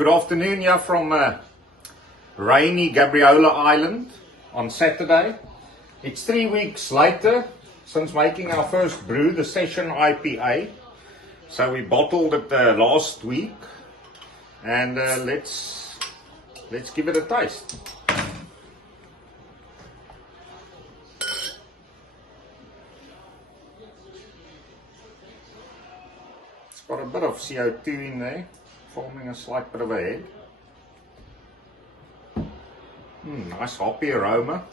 good afternoon here from rainy Gabriola Island on Saturday. It's 3 weeks later since making our first brew, the Session IPA. So we bottled it last week, and let's give it a taste. It's got a bit of CO2 in there, forming a slight bit of a head. Nice hoppy aroma.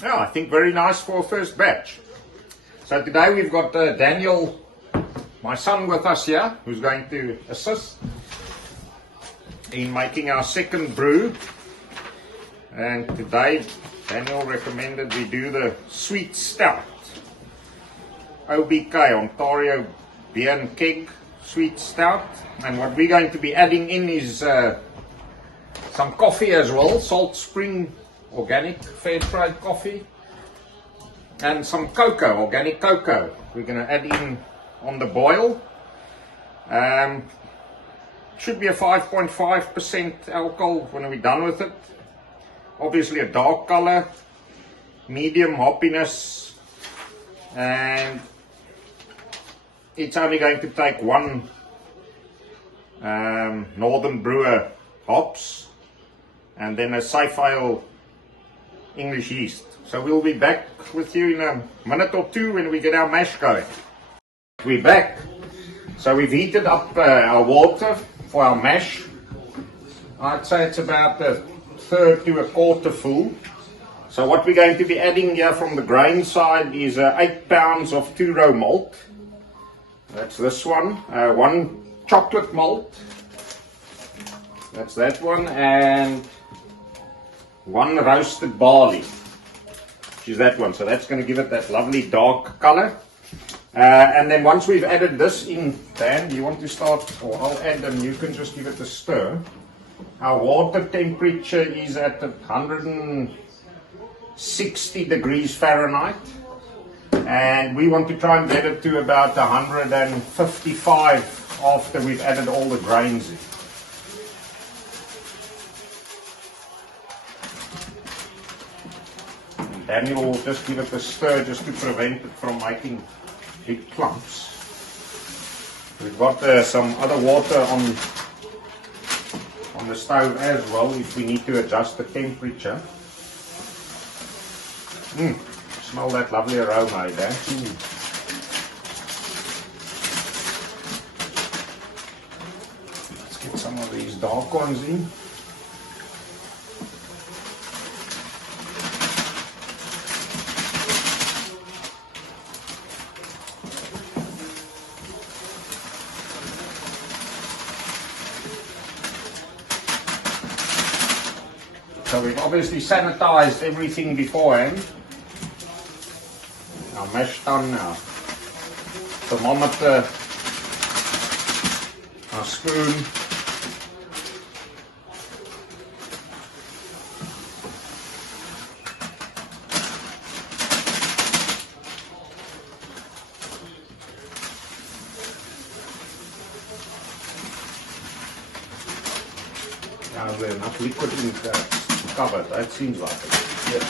Yeah, I think very nice for a first batch. So today we've got Daniel, my son, with us here, who's going to assist in making our second brew. And today Daniel recommended we do the sweet stout. OBK, Ontario Beer and Keg Sweet Stout. And what we're going to be adding in is some coffee as well, Salt Spring organic fair trade coffee, and some cocoa, organic cocoa. We're going to add in on the boil. Should be a 5.5% alcohol when we're done with it. Obviously a dark color, medium hoppiness, and it's only going to take one Northern Brewer hops and then a safe ale English yeast. So we'll be back with you in a minute or two when we get our mash going. We're back. So we've heated up our water for our mash. I'd say it's about a third to a quarter full. So what we're going to be adding here from the grain side is 8 pounds of 2-row malt. That's this one. 1 chocolate malt. That's that one. And 1 roasted barley, which is that one. So that's going to give it that lovely dark color. And then once we've added this in, Dan, you want to start, or I'll add and you can just give it a stir. Our water temperature is at 160 degrees Fahrenheit. And we want to try and get it to about 155 after we've added all the grains in. Daniel will just give it a stir just to prevent it from making big clumps. We've got some other water on the stove as well if we need to adjust the temperature. Smell that lovely aroma there. Let's get some of these dark ones in. So we've obviously sanitized everything beforehand. Our mash tun, our thermometer, our spoon. Now there's enough liquid in the cover, that seems like it. Yeah.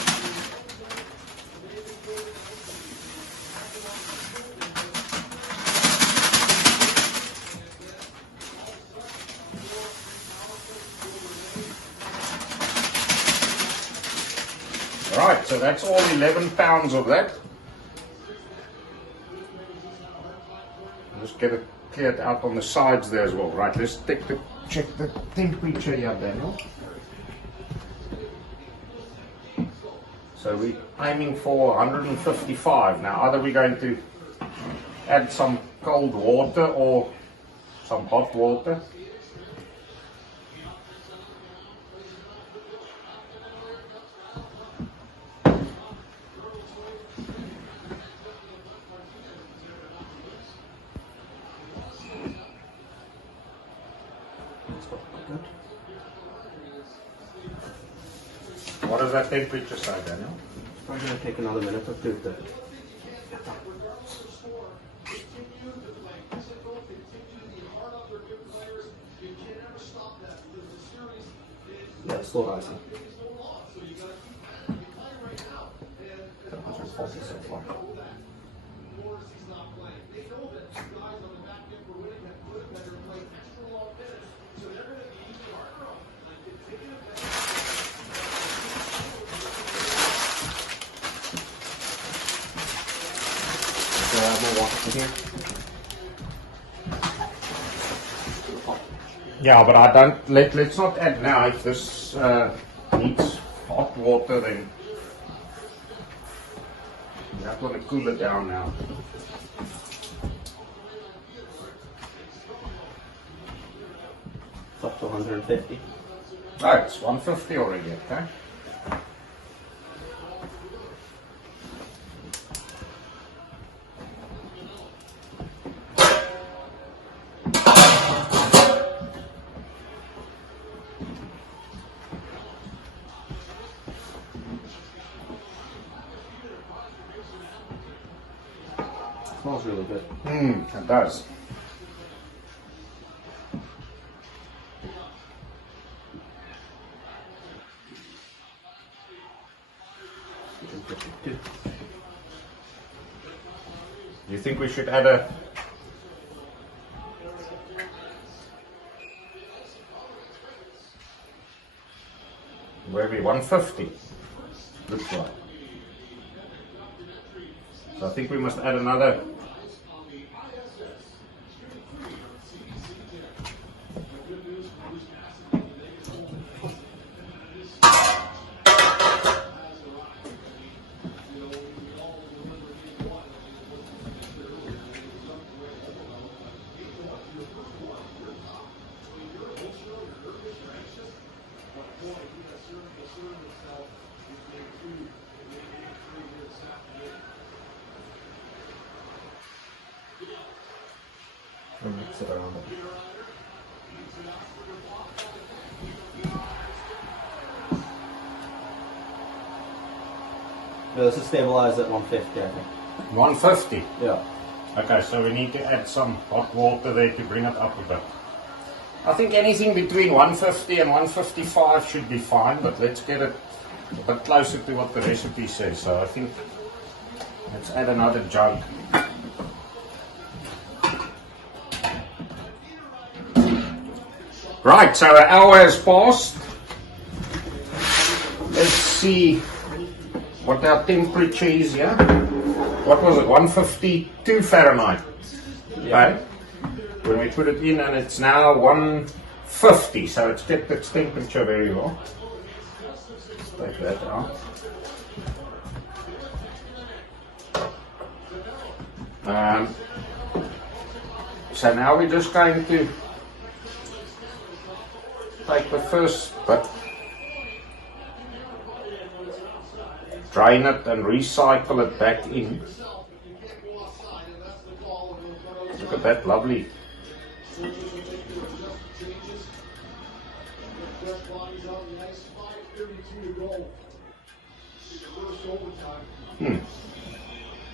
Right, so that's all 11 pounds of that. Just get it cleared out on the sides there as well. Right, let's check the temperature here, Daniel. So we're aiming for 155. Now either we're going to add some cold water or some hot water. What does that temperature say, Daniel? It's probably going to take another minute or two to thought I see. 140 so far. More water in here. Yeah, but I don't, let's not add now. If this needs hot water, then you have to cool it down now. It's up to 150. Oh, it's 150 already, okay. Smells really good. It does. You think we should add a maybe 150? Looks like. So I think we must add another. And mix it around. Yeah, this is stabilized at 150, I think. 150? Yeah. Okay, so we need to add some hot water there to bring it up a bit. I think anything between 150 and 155 should be fine, but let's get it a bit closer to what the recipe says. So I think let's add another jug. Right, so an hour has passed. Let's see what our temperature is here. What was it? 152 Fahrenheit. Yeah. Right? When we put it in, and it's now 150, so it's kept its temperature very well. Let's take that out. So now we're just going to take the first bit, drain it and recycle it back in. Look at that, lovely.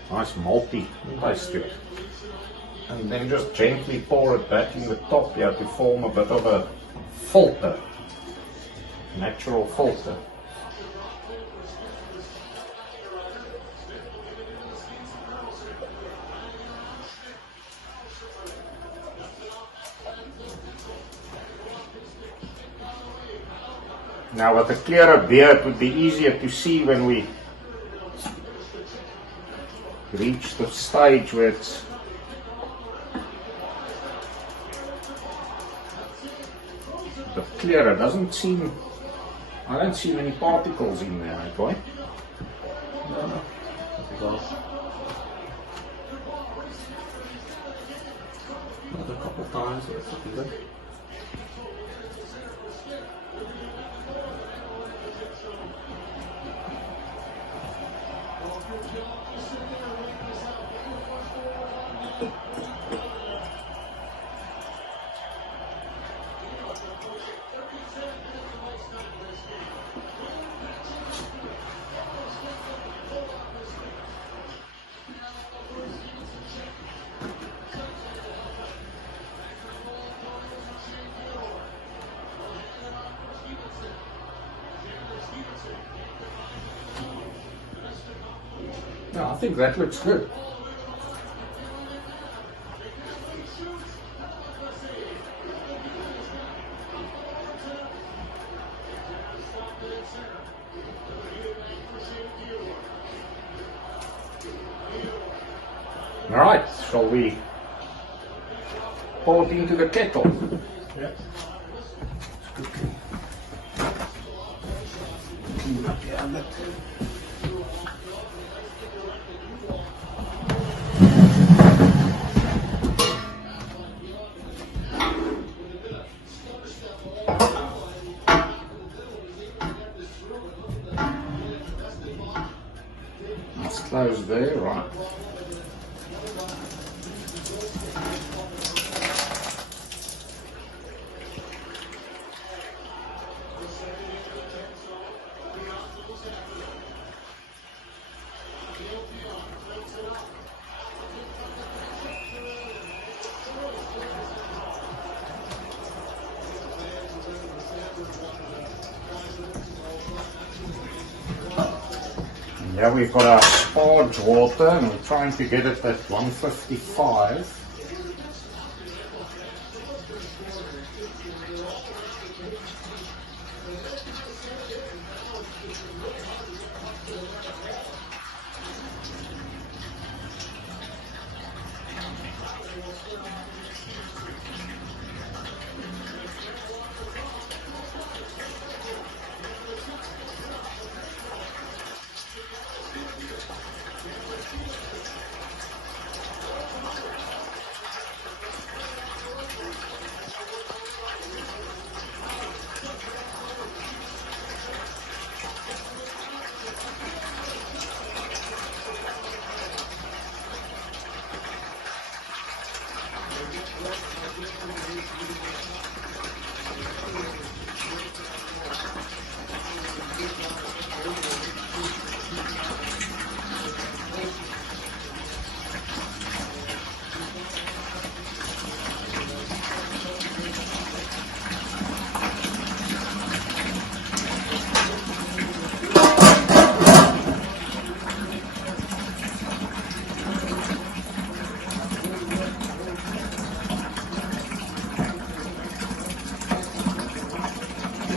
Nice malty taste to it. And then just gently pour it back in the top here to form a bit of a filter, natural filter. Now with a clearer beer it would be easier to see when we reach the stage where it's a bit clearer. Doesn't seem, I don't see many particles in there, right, boy? No. Another couple times, so it's looking good. Yeah, I think that looks good. All right, shall we pour it into the kettle? Yeah. Clean up here a bit. It's closed there, right. Yeah, we've got our sparge water and we're trying to get it at 155.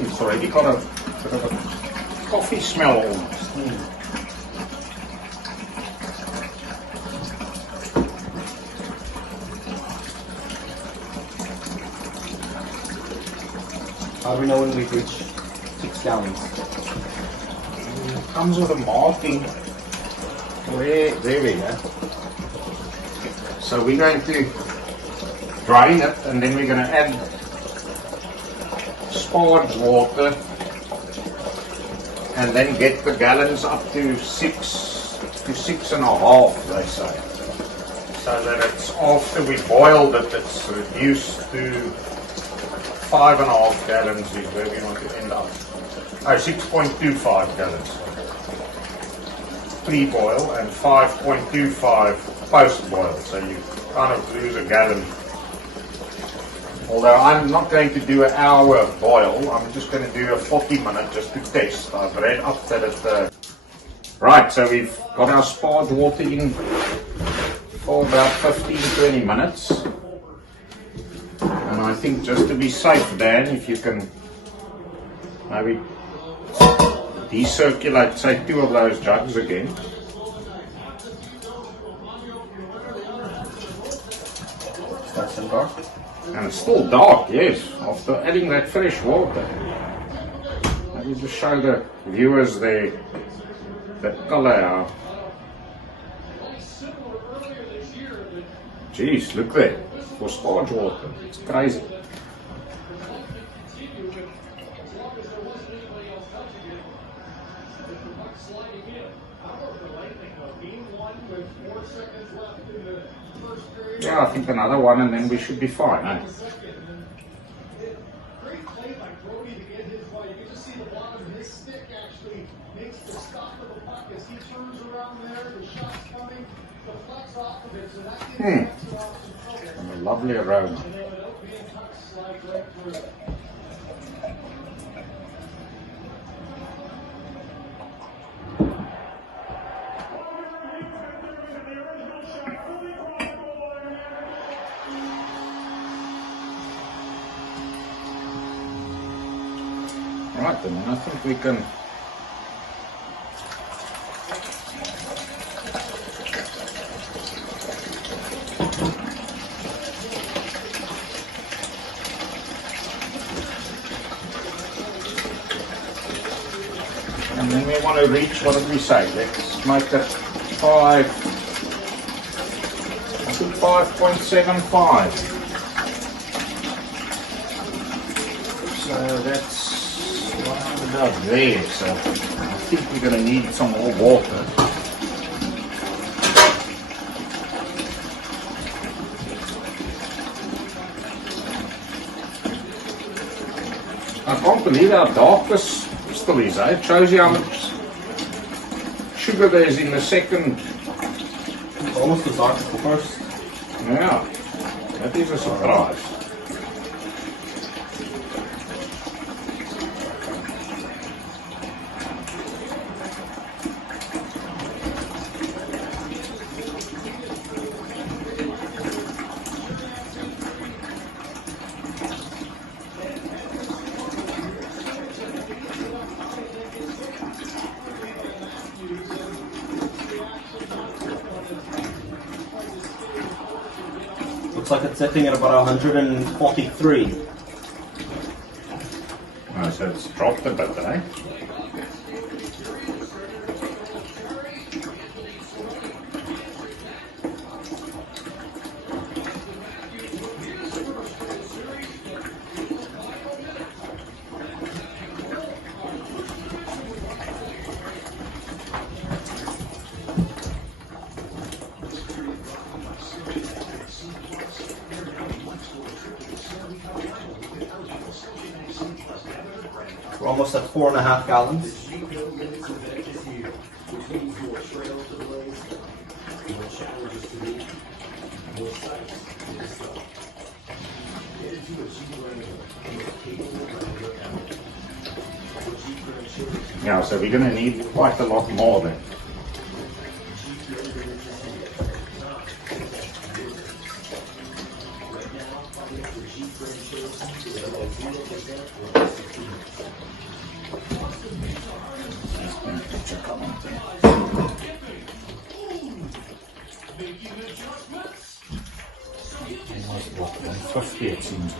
It's already got a bit of a coffee smell almost. How do we know when we've reached 6 gallons? It comes with a marking. There we go. So we're going to drain it and then we're going to add sparge water and then get the gallons up to 6.5, they say. So that it's after we boiled it, it's reduced to 5.5 gallons is where we want to end up. Oh, 6.25 gallons pre-boil and 5.25 post-boil. So you kind of lose a gallon. Although I'm not going to do an hour boil, I'm just going to do a 40-minute just to test. I've read up that it... Right, so we've got our sparge water in for about 15-20 minutes. And I think just to be safe, Dan, if you can maybe decirculate, say, 2 of those jugs again. That's in dark. And it's still dark, yes, after adding that fresh water. Let me just show the viewers the color. Jeez, look there, for sparge water, it's crazy. Yeah, I think another one and then we should be fine, eh? And a lovely aroma. Right, then I think we can and then we want to reach, what did we say? Let's make it 5.75. So that's about there. So I think we're going to need some more water. I can't believe how dark this still is. Eh? It shows you how much sugar there is in the second. It's almost as dark as the first. Yeah, that is a surprise. Looks like it's sitting at about 143. Oh, so it's dropped a bit, eh? We're almost at 4.5 gallons. Yeah, so we're going to need quite a lot more then. It seems.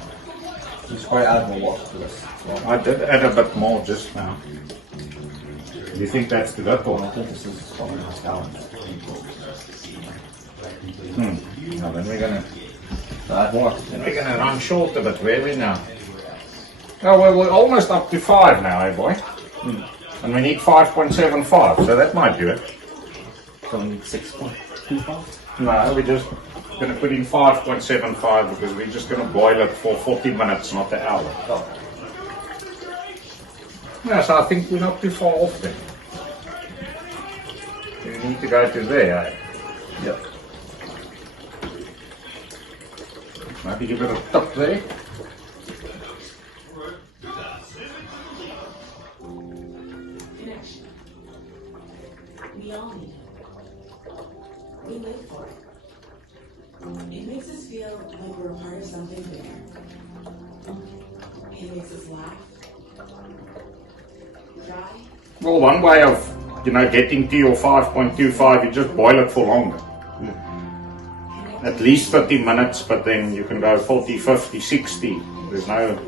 Just quite add more water to this. Well, I did add a bit more just now. Do you think that's the good I one? think this is 4.5 gallons. No, then we're gonna run short a bit. Where are we now? Oh well, we're almost up to 5 now, eh, boy? And we need 5.75, so that might do it. So we need 6.25. No, we're just going to put in 5.75 because we're just going to boil it for 40 minutes, not an hour. Oh. Yeah, so I think we're not too far off then. We need to go to there, eh? Yep. Maybe give it a tip there. We all need it. We live for it. It makes us feel like we're a part of something bigger. It makes us laugh. Cry. Well, one way of, getting to your 5.25, you just boil it for longer. At least 30 minutes, but then you can go 40, 50, 60. There's no...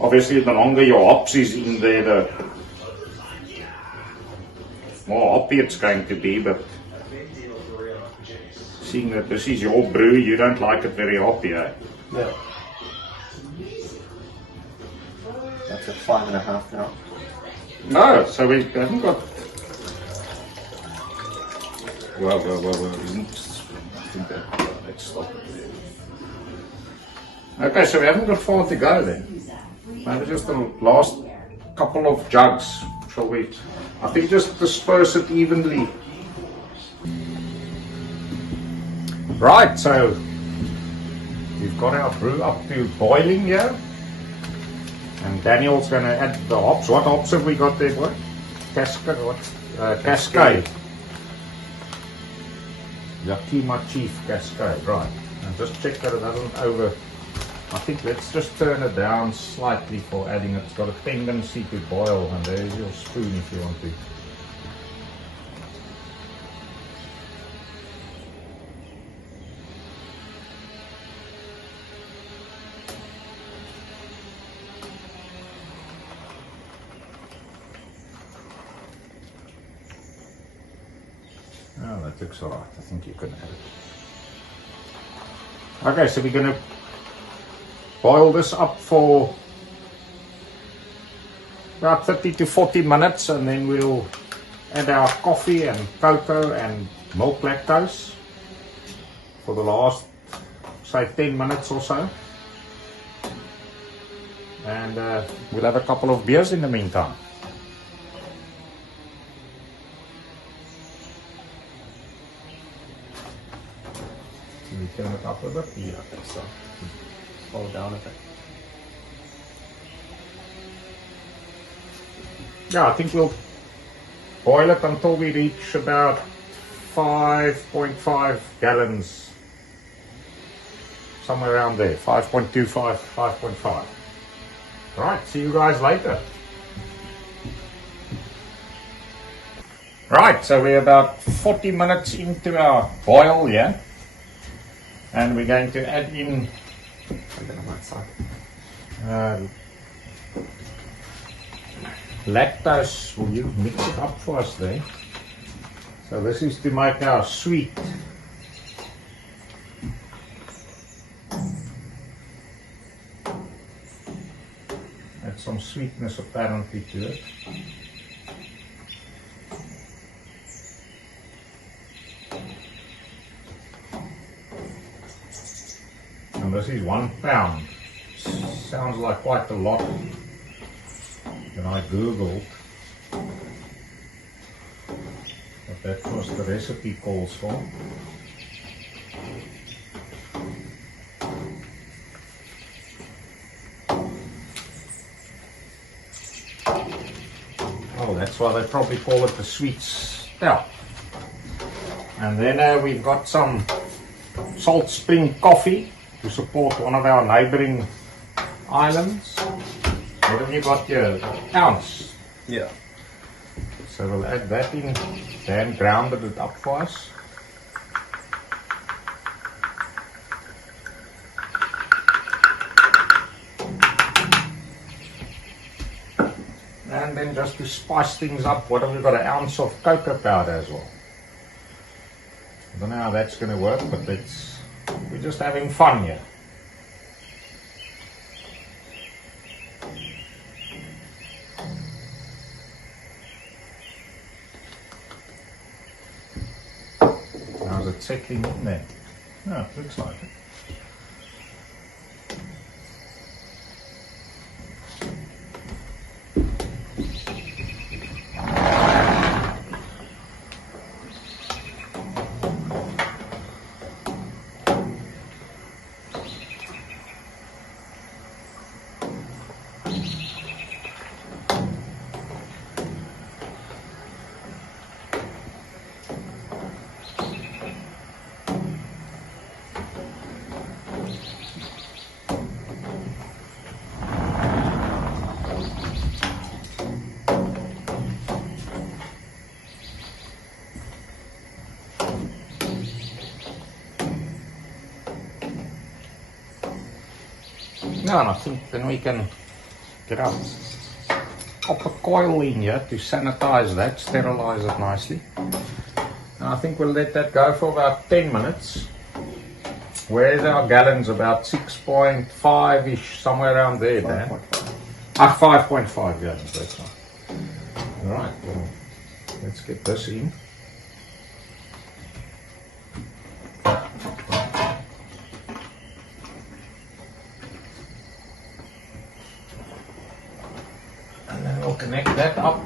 Obviously, the longer your hops is in there, the more hoppy it's going to be, but seeing that this is your brew, you don't like it very hoppy, eh? Yeah. That's at 5.5 now. No, so we haven't got... Well, isn't... I think that... Let's stop it there. Okay, so we haven't got far to go then. Maybe just the last couple of jugs, shall we? I think just disperse it evenly. Right, so we've got our brew up to boiling here. And Daniel's going to add the hops. What hops have we got there, boy? Cascade. Yakima Chief Cascade, right. And just check that it doesn't I think let's just turn it down slightly for adding it. It's got a tendency to boil, and there's your spoon if you want to. Oh, that looks alright. I think you can add it. Okay, so we're going to boil this up for about 30 to 40 minutes, and then we'll add our coffee and cocoa and milk lactose for the last, say, 10 minutes or so. And we'll have a couple of beers in the meantime. Can we turn it up a bit? Yeah, I think so. Slow down a bit. Yeah, I think we'll boil it until we reach about 5.5 gallons. Somewhere around there, 5.25, 5.5. Right, see you guys later. Right, so we're about 40 minutes into our boil here. And we're going to add in lactose. Will you mix it up for us there? So this is to make our sweet. Add some sweetness apparently to it. And this is 1 pound. Sounds like quite a lot when I googled, but that was the recipe calls for. Oh, that's why they probably call it the sweet stout. And then we've got some Salt Spring coffee to support one of our neighboring islands. What have you got here? Ounce. Yeah. So we'll add that in. Dan grounded it up for us. And then just to spice things up, what have we got? An ounce of cocoa powder as well. I don't know how that's going to work, but we're just having fun here. How's it settling in there? Oh, it looks like it. No, and I think then we can get our copper coil in here to sanitize that, sterilize it nicely. And I think we'll let that go for about 10 minutes. Where's our gallons? About 6.5-ish, somewhere around there, Dan. 5.5 gallons, that's right. Alright, well, let's get this in. Connect that up,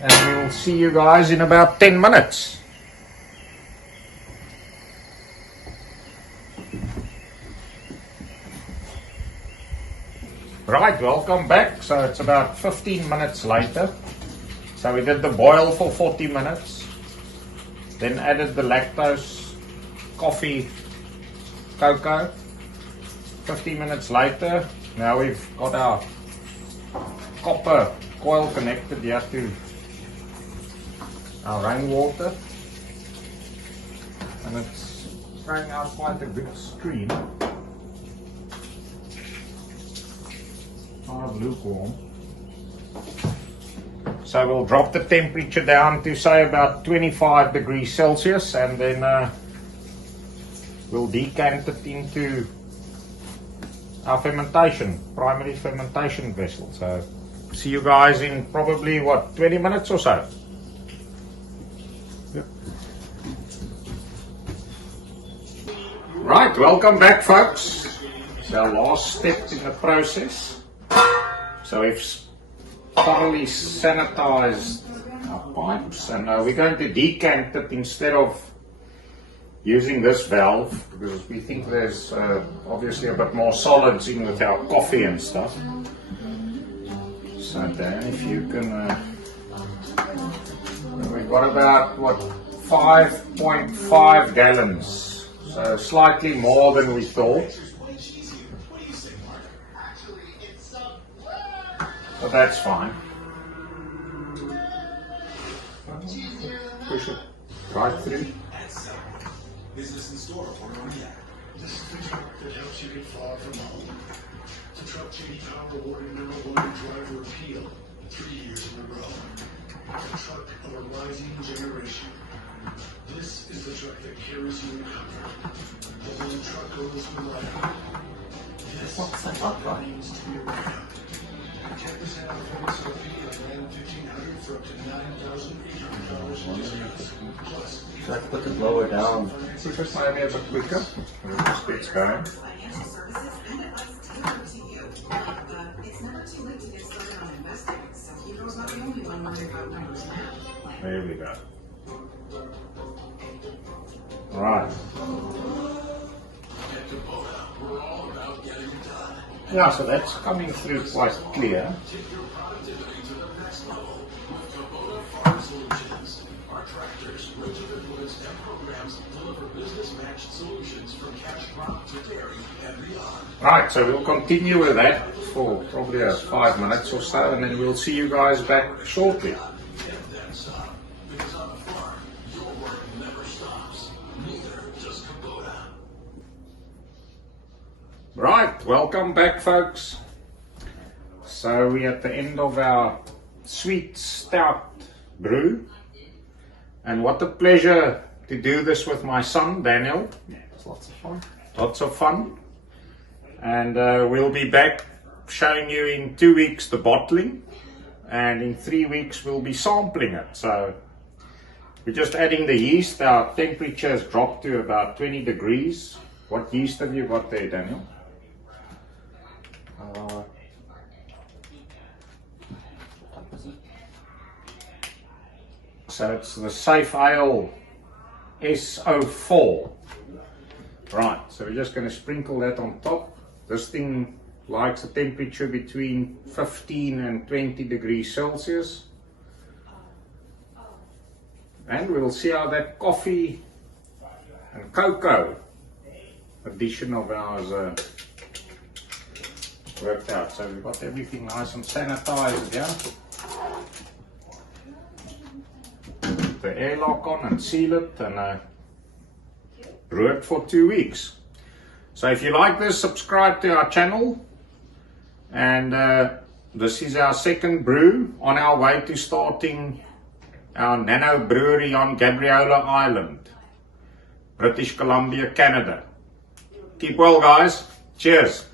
and we'll see you guys in about 10 minutes. Right, welcome back. So it's about 15 minutes later. So we did the boil for 40 minutes, then added the lactose, coffee, cocoa, 15 minutes later, now we've got our copper coil connected here to our rainwater, and it's throwing out quite a good stream. Kind of lukewarm. So we'll drop the temperature down to say about 25 degrees Celsius, and then we'll decant it into our primary fermentation vessel. So see you guys in probably 20 minutes or so. Yep. Right, welcome back folks. It's our last step in the process. So we've thoroughly sanitized our pipes, and we're going to decant it instead of using this valve, because we think there's obviously a bit more solids in with our coffee and stuff. So Dan, if you can, we've got about 5.5 gallons, so slightly more than we thought. So that's fine. Push it right through. Business in store for Roniak. This is the truck that helps you get far from home. The truck J.D. Power awarded #1 driver appeal 3 years in a row. The truck of a rising generation. This is the truck that carries you in comfort. The one truck goes with life. This means to be around. 10% performance MSRP on Ram 1500 for up to $9,800 in discounts. Plus, Should I put it lower down? Push it maybe a bit quicker. Just gets going. Financial services and advice tailored to you. It's never too late to get started on investing, so Hugo's not the only one wondering about numbers now. There we go. Right. we're all about getting it done. Yeah, so that's coming through quite clear. Take your productivity to the next level with Kubota Farm Solutions. Our tractors, rows of implements, and programs deliver business-matched solutions from cash crop to dairy and beyond. Right, so we'll continue with that for probably 5 minutes or so, and then we'll see you guys back shortly. And then stop. Because on the farm, your work never stops. Neither does Kubota. Right, welcome back folks. So we're at the end of our sweet stout brew, and what a pleasure to do this with my son Daniel. Yeah, it's lots of fun. Lots of fun, and we'll be back showing you in 2 weeks the bottling, and in 3 weeks we'll be sampling it. So we're just adding the yeast. Our temperature has dropped to about 20 degrees. What yeast have you got there, Daniel? So it's the Safe Ale SO4. Right, so we're just going to sprinkle that on top. This thing likes a temperature between 15 and 20 degrees Celsius. And we'll see how that coffee and cocoa addition of ours worked out. So we've got everything nice and sanitized here. Put the airlock on and seal it, and brew it for 2 weeks. So if you like this, subscribe to our channel. And this is our second brew on our way to starting our nano brewery on Gabriola Island, British Columbia, Canada. Keep well, guys. Cheers.